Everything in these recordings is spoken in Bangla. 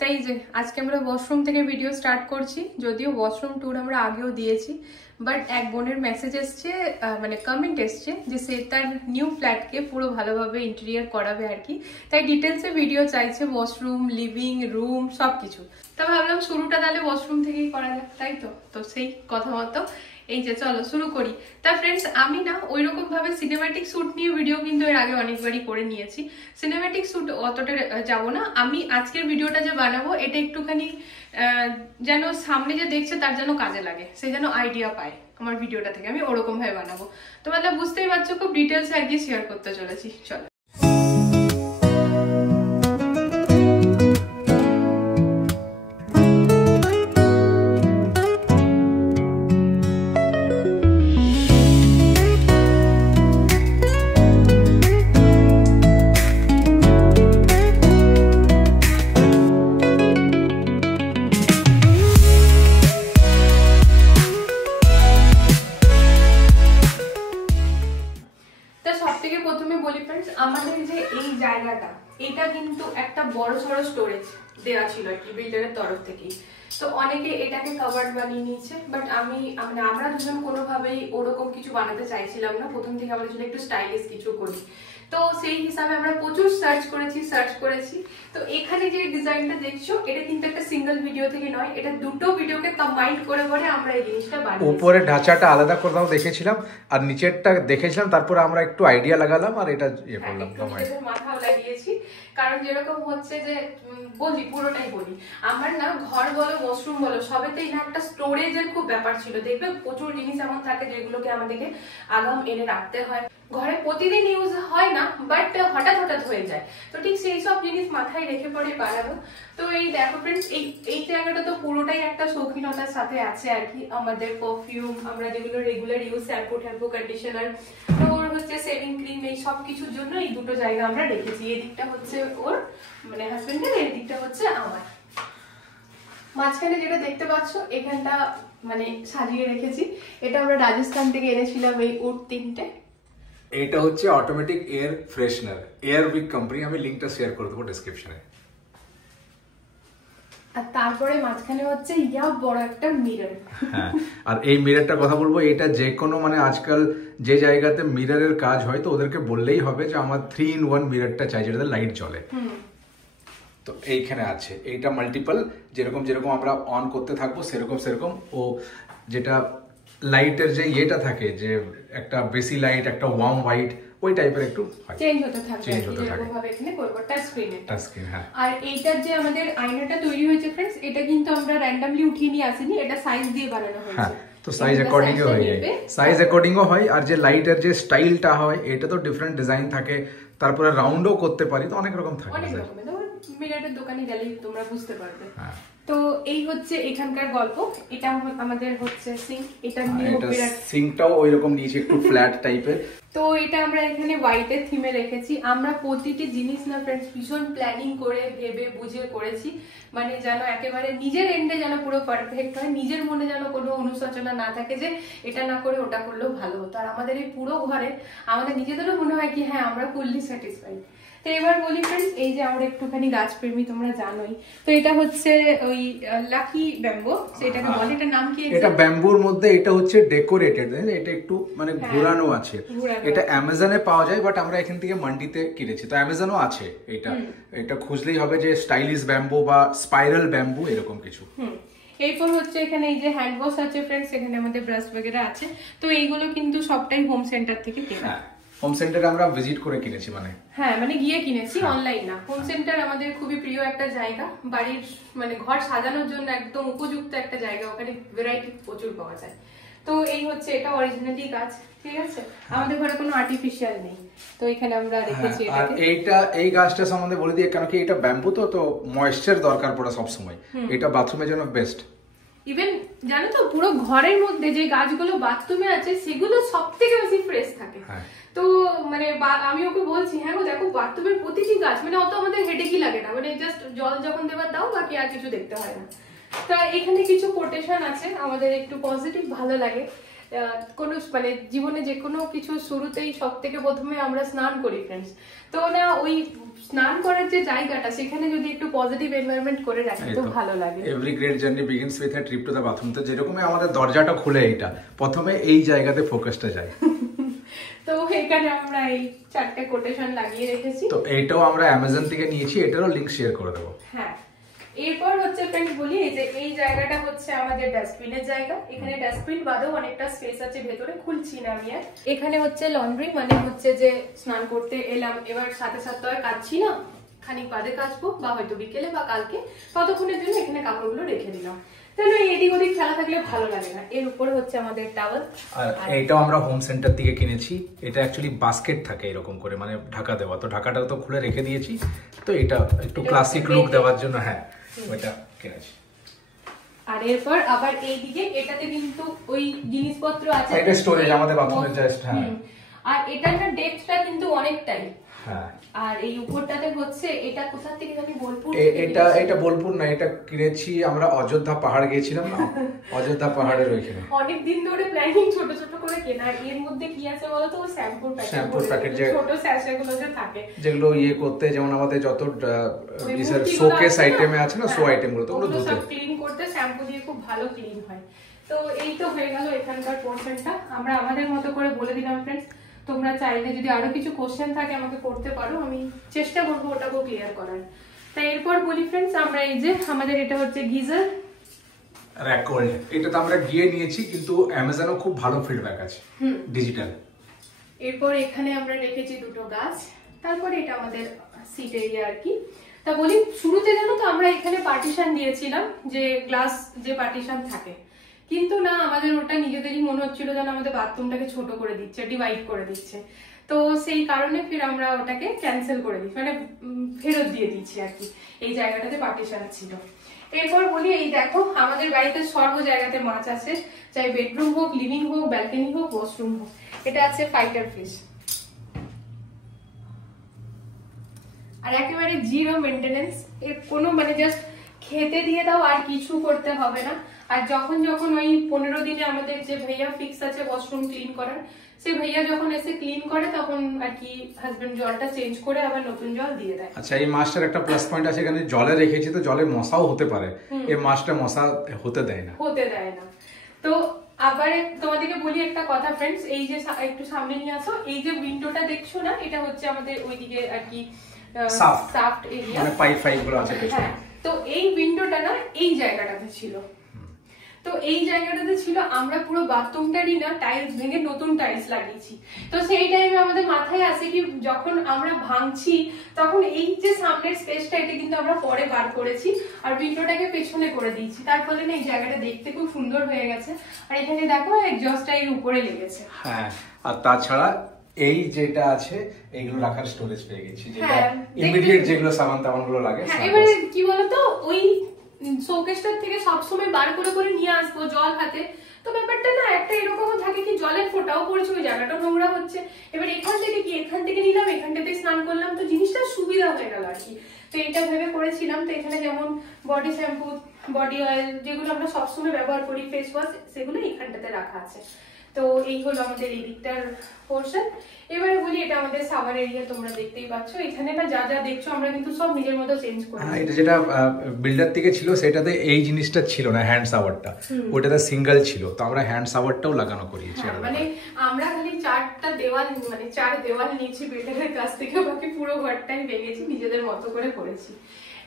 তাই যে আজকে আমরা ওয়াশরুম থেকে ভিডিও স্টার্ট করছি। যদিও ওয়াশরুম ট্যুর আমরা আগেও দিয়েছি, বাট এক বোনের মেসেজ এসছে, মানে কমেন্ট এসছে যে সে তার নিউ ফ্ল্যাটকে পুরো ভালোভাবে ইন্টেরিয়ার করাবে আর কি। তাই ডিটেলসে ভিডিও চাইছে, ওয়াশরুম, লিভিং রুম সবকিছু। তা ভাবলাম শুরুটা তাহলে ওয়াশরুম থেকেই করা যাক, তাই তো সেই কথা মতো এই যে চলো শুরু করি। তা ফ্রেন্ডস, আমি না ওইরকম ভাবে সিনেম্যাটিক শুট নিয়ে ভিডিও কিন্তু এর আগে অনেকবারই করে নিয়েছি। সিনেম্যাটিক শুট অতটা যাবো না। আমি আজকের ভিডিওটা যে বানাবো এটা একটুখানি যেন সামনে যে দেখছে তার যেন কাজে লাগে, সে যেন আইডিয়া পায় আমার ভিডিওটা থেকে, আমি ওরকম ভাবে বানাবো। তো মানে বুঝতেই পারছো খুব ডিটেলস আর কি শেয়ার করতে চলেছি। চলো আমাদের যে এই জায়গাটা, এটা কিন্তু একটা বড় সড়ো স্টোরেজ দেওয়া ছিল আর কি বিল্ডারের তরফ থেকেই। তো অনেকে এটাকে কভার্ড বানিয়ে নিয়েছে, বাট আমরা দুজন কোনোভাবেই ওরকম কিছু বানাতে চাইছিলাম না। প্রথম থেকে আমাদের জন্য একটু স্টাইলিশ কিছু করি, তো সেই হিসাবে আমরা প্রচুর সার্চ করেছি। তো এখানে যে ডিজাইনটা দেখছো এটা কিন্তু একটা সিঙ্গেল ভিডিও থেকে নয়, এটা দুটো ভিডিওকে কম্বাইন্ড করে আমরা এই জিনিসটা বানিয়েছি। উপরের ঢাঁচাটা আলাদা কোথাও দেখেছিলাম আর নিচেরটা দেখেছিলাম, তারপর আমরা একটু আইডিয়া লাগালাম আর এটা ইয়ে করলাম, মাথাও লাগিয়েছি। কারণ যেরকম হচ্ছে যে পুরোটাই বলি, আমার না ঘর বলো ওয়াশরুম বলো সবেতেই না একটা স্টোরেজের খুব ব্যাপার ছিল। দেখবে প্রচুর জিনিস এমন থাকে যেগুলোকে আমাদেরকে আগাম এনে রাখতে হয়, ঘরে প্রতিদিন ইউজ হয় না, বাট হঠাৎ হয়ে যায়। তো ঠিক সেই সব জিনিস মাথায় রেখে পরে বানাবো। তো এই দেখো ফ্রেন্ডস, এই জায়গাটা তো পুরোটাই একটা শৌখিনতার সাথে আছে আর কি। আমাদের পারফিউম, আমরা যেগুলো রেগুলার ইউজ, শ্যাম্পু কন্ডিশনার, ওর হচ্ছে সেভিং ক্রিম, এই সব কিছুর জন্য এই দুটো জায়গা আমরা রেখেছি। এই দিকটা হচ্ছে ওর মানে হাজবেন্ডের, এই দিকটা হচ্ছে আমার। মাঝখানে যেটা দেখতে পাচ্ছ এখানটা মানে সাজিয়ে রেখেছি, এটা আমরা রাজস্থান থেকে এনেছিলাম এই উড তিনটে। এটা হচ্ছে automatic air freshener, Air Wick company, আমি লিংকটা শেয়ার করে দেবো ডেসক্রিপশনে। আর তারপরে মাঝখানে হচ্ছে বড় একটা মিরর। হ্যাঁ, আর এই মিররটার কথা বলবো, এটা যে কোনো মানে আজকাল যে জায়গাতে মিররের কাজ হয় তো ওদেরকে বললেই হবে যে আমার 3-in-1 মিররটা চাই যেটাতে লাইট জ্বলে। তো এইখানে আছে, এইটা মাল্টিপল, যেরকম আমরা অন করতে থাকবো সেরকম ও যেটা লাইটের যে ইয়েটা থাকে, যে একটা বেসি লাইট, একটা ওয়ার্ম হোয়াইট, ওই টাইপের একটু চেঞ্জ হতে থাকে এরকম ভাবে এখানে করব টাচ স্ক্রিন। হ্যাঁ, আর এইটার যে আমাদের আয়নাটা তৈরি হয়েছে ফ্রেন্ডস, এটা কিন্তু আমরা র‍্যান্ডমলি উঠিয়ে নিয়ে আসিনি, এটা সাইজ দিয়ে বানানো হয়েছে। হ্যাঁ, তো সাইজ অ্যাকর্ডিংও হয়, আর যে লাইটের যে স্টাইলটা হয় এটা তো ডিফারেন্ট ডিজাইন থাকে, তারপরে রাউন্ডও করতে পারি, তো অনেক রকম থাকে। অনেক রকম, মিররের দোকানে গেলেই তোমরা বুঝতে পারবে। তো এই হচ্ছে এখানকার গল্প। এটা আমাদের হচ্ছে সিঙ্ক, এটা সিঙ্কটাও ওইরকম নিচে একটু ফ্ল্যাট টাইপের। তো এটা আমরা এখানে হোয়াইটের থিমে রেখেছি। আমরা প্রতিটি জিনিস না ফ্রেন্ডস ভীষণ প্ল্যানিং করে ভেবে বুঝে করেছি, মানে যেন একেবারে নিজের এন্ডে যেন পুরো পারফেক্ট হয়, নিজের মনে যেন কোনো অনুশোচনা না থাকে যে এটা না করে ওটা করলেও ভালো হতো। আর আমাদের এই পুরো ঘরে আমাদের নিজেদেরও মনে হয় কি হ্যাঁ আমরা ফুললি স্যাটিসফাইড। তো এবার বলি ফ্রেন্ডস, এই যে আমরা একটুখানি গাছপ্রেমী তোমরা জানোই, তো এটা হচ্ছে ওই লাকি ব্যাম্বো, সেটাকে বলে, এটার নাম কি? এটা ব্যাম্বুর মধ্যে এটা হচ্ছে ডেকোরেটেড, এটা একটু মানে ঘোরানো আছে। এটা অ্যামাজনে পাওয়া যায়, বাট আমরা এখান থেকে মান্ডিতে কিনেছি, তো অ্যামাজনও আছে। এটা খুঁজলেই হবে যে স্টাইলিশ ব্যাম্বু বা স্পাইরাল ব্যাম্বু এরকম কিছু। এরপর হচ্ছে এখানে এই যে হ্যান্ড ওয়াশ আছে ফ্রেন্ডস, এখানে আমাদের ব্রাশ বগেরা আছে। তো এইগুলো কিন্তু সবটাই হোম সেন্টার থেকে কেনা। হোম সেন্টারে আমরা ভিজিট করে কিনেছি, মানে গিয়ে কিনেছি, অনলাইন না। হোম সেন্টার আমাদের খুবই প্রিয় একটা জায়গা, বাড়ির মানে ঘর সাজানোর জন্য একদম উপযুক্ত একটা জায়গা, ওখানে ভ্যারাইটি প্রচুর পাওয়া যায়। তো এই হচ্ছে এটা অরিজিনালি গাছ, ঠিক আছে, আমাদের ঘরে কোনো আর্টিফিশিয়াল নেই। তো এখানে আমরা রেখেছি আর এই গাছটা সম্বন্ধে বলে দিই, কারণ কি এটা ব্যাম্বু তো ময়েশ্চার দরকার পড়ে সব সময়, এটা বাথরুমের জন্য বেস্ট। ইভেন জানো তো পুরো ঘরের মধ্যে যে গাছগুলো বাথরুমে আছে সেগুলো সবথেকে বেশি ফ্রেশ থাকে। তো মানে আমি ওকে বলছি, হ্যাঁ গো দেখো বাথরুমের প্রতিটি গাছ মানে অত আমাদের হেডেকই লাগে না, মানে জাস্ট জল যখন দেবার দাও বাকি আর কিছু দেখতে হয় না। তা এখানে কিছু কোটেশন আছে আমাদের একটু পজিটিভ ভালো লাগে। কোনো মানে জীবনে যে কোনো কিছু শুরুতেই সব থেকে প্রথমে আমরা স্নান করি ফ্রেন্ডস, তো না ওই স্নান করার যে জায়গাটা সেখানে যদি একটু পজিটিভ এনভায়রনমেন্ট করে রাখি তো ভালো লাগে। Every great journey begins with a trip to the bathroom. তো যেরকমই আমাদের দরজাটা খুলে এইটা প্রথমে এই জায়গাতে ফোকাসটা যায়। তো এখানে আমরা এই 4টে কোটেশন লাগিয়ে রেখেছি। তো এইটাও আমরা অ্যামাজন থেকে নিয়েছি, এটারও লিংক শেয়ার করে দেবো। হ্যাঁ, এরপর হচ্ছে ফ্রেন্ডস বলি এই যে এই জায়গাটা হচ্ছে আমাদের ডাস্টবিনের জায়গা। এখানে ডাস্টবিন বাদেও অনেকটা স্পেস আছে ভেতরে, খুলছি না আমি আর। এখানে হচ্ছে লন্ড্রি, মানে হচ্ছে যে স্নান করতে এলাম, এবার সাথে সাথে আর কাচ্ছি না, খানিক বাদে কাচবো বা হয়তো বিকেলে বা কালকে, ততক্ষণের জন্য এখানে কাপড়গুলো রেখে দিলাম। তাহলে এদিক ওদিক খেলা থাকলে ভালো লাগে না। এর উপরে হচ্ছে আমাদের টাওয়াল, আর এইটাও আমরা হোম সেন্টার থেকে কিনেছি। এটা অ্যাকচুয়ালি বাস্কেট থাকে এরকম করে, মানে ঢাকা দেওয়া, তো ঢাকাটা তো খুলে রেখে দিয়েছি। তো এটা একটু ক্লাসিক লুক দেওয়ার জন্য হ্যাঁ ওইটা কিনেছি। আর এরপর আবার এইদিকে এটাতে কিন্তু ওই জিনিসপত্র আছে, এটা স্টোরেজ আমাদের বাথরুমের জাস্ট। হ্যাঁ, আর এটার না ডেপথটা কিন্তু অনেকটাই। হ্যাঁ, আর এই উপরটাতে হচ্ছে এটা কোথা থেকে জানি, বোলপুর। এটা বোলপুর না, এটা কিনেছি আমরা অযোধ্যা পাহাড় গিয়েছিলাম না, অযোধ্যা পাহাড়ের ওইখানে। অনেক দিন ধরে প্ল্যানিং ছোট ছোট করে কেনা। এর মধ্যে কি আছে বলো তো, শ্যাম্পুর প্যাকেট, ছোট স্যাশেগুলো যে থাকে, যেগুলো ইয়ে করতে, যেমন আমাদের যত শোকেস আইটেমে আছে না, শো আইটেম গুলো, তো ওগুলো ধুতে ক্লিন করতে শ্যাম্পু দিয়ে খুব ভালো ক্লিন হয়। তো এই তো হয়ে গেল এখানকার পোর্শনটা। আমরা আমাদের মতো করে বলে দিলাম ফ্রেন্ডস। তোমরা চাইলে যদি আরো কিছু কোশ্চেন থাকে আমাকে করতে পারো, আমি চেষ্টা করবো ওটাকেও ক্লিয়ার করার। তাই এরপর বলি ফ্রেন্ডস, আমরা এই যে আমাদের এটা হচ্ছে গিজার র্যাকোল্ড, এটা তো আমরা গিয়ে নিয়েছি, কিন্তু অ্যামাজনও খুব ভালো ফিডব্যাক আছে ডিজিটাল। এরপর এখানে আমরা রেখেছি দুটো গাছ। তারপরে এটা আমাদের সিট এরিয়া আর কি। তা বলি শুরুতে জানো তো আমরা এখানে পার্টিশন দিয়েছিলাম, যে গ্লাস যে পার্টিশন থাকে, কিন্তু না আমাদের ওটা নিজেদেরই মনে হচ্ছিল যেন আমাদের বাথরুমটাকে ছোট করে দিচ্ছে, ডিভাইড করে দিচ্ছে। তো সেই কারণে ফির আমরা ওটাকে ক্যান্সেল করে দিচ্ছি, মানে ফেরত দিয়ে দিচ্ছি আর কি। এই জায়গাটাতে পার্টিশন ছিল। এরপর বলি এই দেখো আমাদের বাড়িতে সর্ব জায়গাতে মাছ আছে, চাই বেডরুম হোক, লিভিং হোক, ব্যালকনি হোক, ওয়াশরুম হোক। এটা আছে ফাইটার ফিশ, আর একেবারে জিরো মেইনটেনেন্স। এর কোনো মানে জাস্ট খেতে দিয়ে দাও, আর কিছু করতে হবে না। আর যখন যখন ওই 15 দিনে আমাদের যে ভাইয়া ফিক্স আছে ওয়াশরুম ক্লিন করার, সেই ভাইয়া যখন এসে ক্লিন করে তখন আর কি হাজবেন্ড জলটা চেঞ্জ করে আবার নতুন জল দিয়ে দেয়। আচ্ছা, এই মাছটার একটা প্লাস পয়েন্ট আছে, এখানে জলে রেখেছি তো জলে মশাও হতে পারে, এই মাছটা মশা হতে দেয় না। তো আবার তোমাদেরকে বলি একটা কথা ফ্রেন্ডস, এই যে একটু সামনে নিয়ে আসো, এই যে উইন্ডোটা দেখছো না, এটা হচ্ছে আমাদের ওইদিকে আর কি সাফট এরিয়া, মানে পাইপ গুলো আছে। হ্যাঁ, তো এই উইন্ডোটা না এই জায়গাটাতে ছিল। তো এই জায়গাটাতে ছিল, আমরা পুরো বাথরুমটারই না টাইলস ভেঙে নতুন টাইলস লাগিয়েছি। তো সেই টাইমে আমাদের মাথায় আসে কি যখন আমরা ভাঙছি তখন এই যে সামনের স্পেসটা এটা কিন্তু আমরা পরে বার করেছি আর উইন্ডোটাকে পেছনে করে দিয়েছি, তার ফলে না এই জায়গাটা দেখতে খুব সুন্দর হয়ে গেছে। আর এখানে দেখো এক্সস্টটা এর উপরে লেগেছে। হ্যাঁ, আর তাছাড়া এই যেটা আছে এইগুলো রাখার স্টোরেজ পেয়ে গেছি, যেটা ইমিডিয়েট যেগুলো সামান তামান গুলো লাগে। এবারে কি বলতো, ওই শোকেসটার থেকে সবসময় বার করে করে নিয়ে আসবো জল হাতে, তো ব্যাপারটা না একটা এরকমও থাকে কি জলের ফোঁটাও পড়ছে, ওই জায়গাটা নোংরা হচ্ছে। এবার এখান থেকে নিলাম, এখানটাতে স্নান করলাম, তো জিনিসটা সুবিধা হয়ে গেল আর কি। তো এটা ভেবে করেছিলাম। তো এখানে যেমন বডি শ্যাম্পু, বডি অয়েল যেগুলো আমরা সবসময় ব্যবহার করি, ফেস ওয়াশ, সেগুলো এখানটাতে রাখা আছে। তো এই হলো আমাদের এই দিকটার পোর্শন। এবারে বলি এটা আমাদের সাওয়ার এরিয়া, তোমরা দেখতেই পাচ্ছ। এখানে না যা যা দেখছো আমরা কিন্তু সব নিজের মতো চেঞ্জ করি। এটা যেটা বিল্ডার থেকে ছিল সেটাতে এই জিনিসটা ছিল না, হ্যান্ড শাওয়ারটা, ওটাতে সিঙ্গেল ছিল, তো আমরা হ্যান্ড শাওয়ারটাও লাগানো করিয়েছি। মানে আমরা খালি 4টা দেওয়াল, মানে 4 দেওয়াল নিয়েছি বিল্ডারের কাছ থেকে, বাকি পুরো ঘরটাই ভেঙেছি, নিজেদের মতো করে করেছি।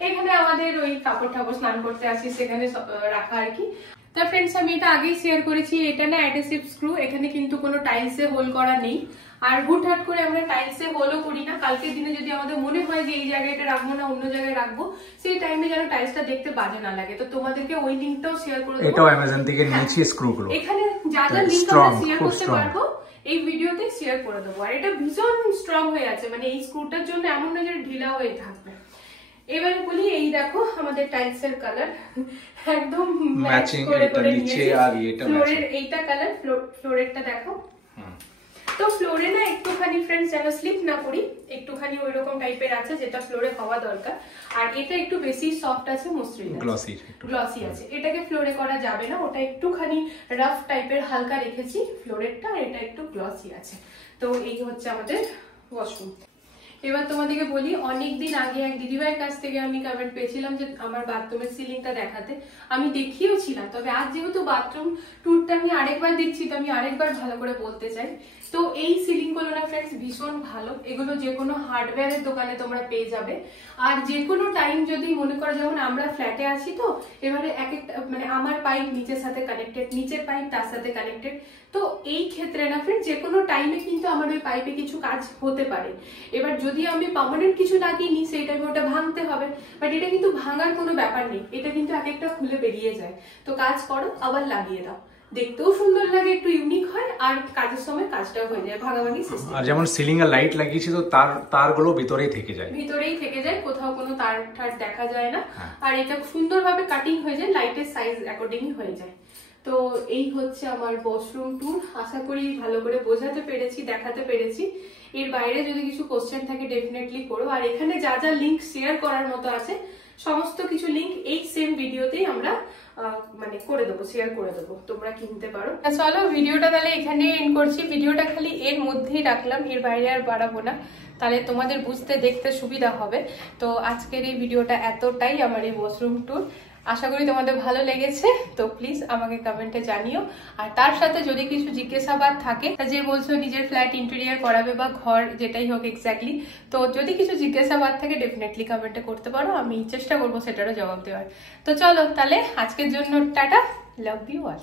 এখানে আমাদের ওই কাপড় ঠাকুর স্নান করতে আসি সেখানে রাখা আর কি। তা ফ্রেন্ডস আমি এটা আগেই শেয়ার করেছি, এটা না অ্যাডহেসিভ স্ক্রু, এখানে কিন্তু কোনো টাইলসে হোল করা নেই। আর হুটহাট করে আমরা টাইলসে হোলও করি না, কালকের দিনে যদি আমাদের মনে হয় যে এই জায়গাটা রাখবো না অন্য জায়গায় রাখবো, সেই টাইমে যেন টাইলসটা দেখতে বাজে না লাগে। তো তোমাদেরকে ওই লিংকটাও শেয়ার করে দেবো, এটাও অ্যামাজন থেকে নিয়েছি স্ক্রুগুলো। এখানে যা যা লিংক আমরা শেয়ার করতে পারবো এই ভিডিওতে শেয়ার করে দেবো। আর এটা ভীষণ স্ট্রং হয়ে আছে, মানে এই স্ক্রুটার জন্য এমন না যে ঢিলা হয়ে থাকবে। এবারে বলি এই দেখো আমাদের টাইলসের কালার একদম ম্যাচিং করে করে নিচে, আর এটা ফ্লোরের এইটা কালার, ফ্লোরেরটা দেখো। তো ফ্লোরে না একটুখানি ফ্রেন্ডস যেন স্লিপ না করি, একটুখানি ওইরকম টাইপের আছে যেটা ফ্লোরে হওয়া দরকার। আর এটা একটু বেশি সফট আছে, মসৃণ গ্লসি আছে, এটাকে ফ্লোরে করা যাবে না, ওটা একটুখানি রাফ টাইপের হালকা রেখেছি ফ্লোরেরটা, আর এটা একটু গ্লসি আছে। তো এই হচ্ছে আমাদের ওয়াশরুম। এবার তোমাদেরকে বলি, অনেকদিন আগে এক দিদিভাইয়ের কাছ থেকে আমি কমেন্ট পেয়েছিলাম যে আমার বাথরুমের সিলিংটা দেখাতে, আমি দেখিয়েও ছিলাম। তবে আজ যেহেতু বাথরুম ট্যুরটা আমি আরেকবার দিচ্ছি, তো আমি আরেকবার ভালো করে বলতে চাই। তো এই সিলিং গুলো না ফ্রেন্ডস ভীষণ ভালো, এগুলো যে কোনো হার্ডওয়্যারের দোকানে তোমরা পেয়ে যাবে। আর যে কোনো টাইম যদি মনে করো, যেমন আমরা ফ্ল্যাটে আছি, তো এবারে এক একটা মানে আমার পাইপ নিচের সাথে কানেক্টেড, নিচের পাইপ তার সাথে কানেক্টেড, তো এই ক্ষেত্রে না ফ্রেন্ড যে কোনো টাইমে কিন্তু আমার ওই পাইপে কিছু কাজ হতে পারে। এবার যদি আমি পার্মানেন্ট কিছু লাগিয়ে নিই, সেই টাইমে ওটা ভাঙতে হবে, বাট এটা কিন্তু ভাঙার কোনো ব্যাপার নেই, এটা কিন্তু এক একটা খুলে বেরিয়ে যায়। তো কাজ করো আবার লাগিয়ে দাও, দেখতেও সুন্দর লাগে, একটু ইউনিক হয়, আর কাজের সময় কাজটাও হয়ে যায়, ভাগাভাগি সিস্টেম। আর যেমন সিলিং এ লাইট লাগিয়েছি, তো তারগুলো ভিতরেই থেকে যায়, কোথাও কোনো তার ঠার দেখা যায় না। আর এটা সুন্দরভাবে কাটিং হয়ে যায়, লাইটের সাইজ অ্যাকর্ডিংলি হয়ে যায়। তো এই হচ্ছে আমার ওয়াশরুম ট্যুর, আশা করি ভালো করে বোঝাতে পেরেছি, দেখাতে পেরেছি। এর বাইরে যদি কিছু কোশ্চেন থাকে ডেফিনেটলি করো। আর এখানে যা যা লিংক শেয়ার করার মতো আছে, সমস্ত কিছু লিংক এই সেম ভিডিওতেই আমরা মানে করে দেবো, শেয়ার করে দেবো, তোমরা কিনতে পারো। চলো ভিডিওটা তাহলে এখানে এন্ড করছি। ভিডিওটা খালি এর মধ্যেই রাখলাম, এর বাইরে আর বাড়াবো না, তাহলে তোমাদের বুঝতে দেখতে সুবিধা হবে। তো আজকের এই ভিডিওটা এতটাই, আমার এই ওয়াশরুম ট্যুর। আশা করি তোমাদের ভালো লেগেছে, তো প্লিজ আমাকে কমেন্টে জানিও। আর তার সাথে যদি কিছু জিজ্ঞাসাবাদ থাকে, যে বলছো নিজের ফ্ল্যাট ইন্টেরিয়ার করাবে বা ঘর যেটাই হোক এক্স্যাক্টলি, তো যদি কিছু জিজ্ঞাসাবাদ থাকে ডেফিনেটলি কমেন্টে করতে পারো, আমি চেষ্টা করবো সেটারও জবাব দেওয়ার। তো চলো তাহলে আজকের জন্য টাটা, লাভ ইউ অল।